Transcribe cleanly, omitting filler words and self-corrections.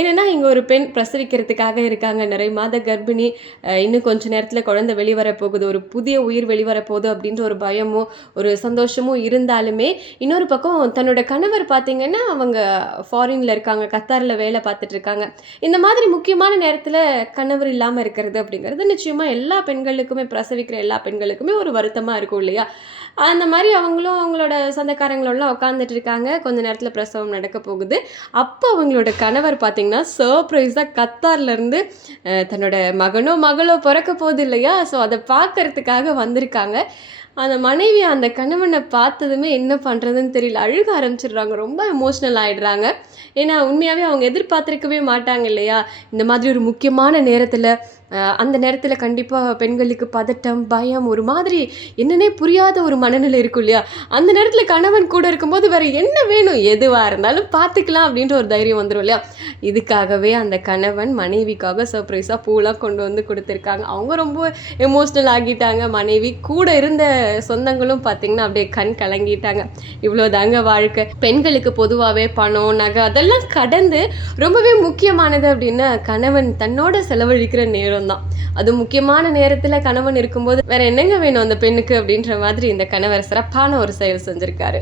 என்னன்னா இங்கே ஒரு பெண் பிரசவிக்கிறதுக்காக இருக்காங்க, நிறைய மாத கர்ப்பிணி. இன்னும் கொஞ்ச நேரத்தில் குழந்தை வெளிவர போகுது, ஒரு புதிய உயிர் வெளிவர போகுது அப்படின்ற ஒரு பயமும் ஒரு சந்தோஷமும் இருந்தாலுமே, இன்னொரு பக்கம் தன்னோட கணவர் பார்த்தீங்கன்னா அவங்க ஃபாரின்ல இருக்காங்க, கத்தாரில் வேலை பார்த்துட்டு இருக்காங்க. இந்த மாதிரி முக்கியமான நேரத்தில் கணவர் இல்லாமல் இருக்கிறது அப்படிங்கிறது நிச்சயமாக எல்லா பெண்களுக்குமே, பிரசவிக்கிற எல்லா பெண்களுக்குமே ஒரு வருத்தமாக இருக்கும் இல்லையா? அந்த மாதிரி அவங்களும் அவங்களோட சொந்தக்காரங்களோடலாம் உட்காந்துட்டு இருக்காங்க. கொஞ்ச நேரத்தில் பிரசவம் நடக்க போகுது. அப்போ அவங்களோட கணவர் பார்த்தீங்கன்னா சர்ப்ரைஸாக கத்தார்லேருந்து தன்னோட மகனோ மகளோ பிறக்க போகுது இல்லையா, ஸோ அதை பார்க்கறதுக்காக வந்திருக்காங்க. அந்த மனைவி அந்த கணவனை பார்த்ததுமே என்ன பண்ணுறதுன்னு தெரியல, அழுக ஆரம்பிச்சிடுறாங்க, ரொம்ப எமோஷ்னல் ஆகிடுறாங்க. ஏன்னா உண்மையாகவே அவங்க எதிர்பார்த்துருக்கவே மாட்டாங்க இல்லையா, இந்த மாதிரி ஒரு முக்கியமான நேரத்தில். அந்த நேரத்தில் கண்டிப்பாக பெண்களுக்கு பதட்டம், பயம், ஒரு மாதிரி என்னன்னே புரியாத ஒரு மனநிலை இருக்கும் இல்லையா. அந்த நேரத்தில் கணவன் கூட இருக்கும்போது வேறு என்ன வேணும், எதுவாக இருந்தாலும் பார்த்துக்கலாம் அப்படின்ற ஒரு தைரியம் வந்துடும் இல்லையா. இதுக்காகவே அந்த கணவன் மனைவிக்காக சர்ப்ரைஸாக பூலாம் கொண்டு வந்து கொடுத்துருக்காங்க. அவங்க ரொம்ப எமோஷ்னல் ஆகிட்டாங்க. மனைவி கூட இருந்த சொந்தங்களும் பார்த்திங்கன்னா அப்படியே கண் கலங்கிட்டாங்க. இவ்வளோ தாங்க வாழ்க்கை. பெண்களுக்கு பொதுவாகவே பணம், நகை அதெல்லாம் கடந்து ரொம்பவே முக்கியமானது அப்படின்னா கணவன் தன்னோட செலவழிக்கிற நேரம் தான். அது முக்கியமான நேரத்தில் கணவன் இருக்கும்போது வேற என்னங்க வேணும் அந்த பெண்ணுக்கு அப்படின்ற மாதிரி இந்த கணவர் சிறப்பான ஒரு செயல் செஞ்சுருக்காரு.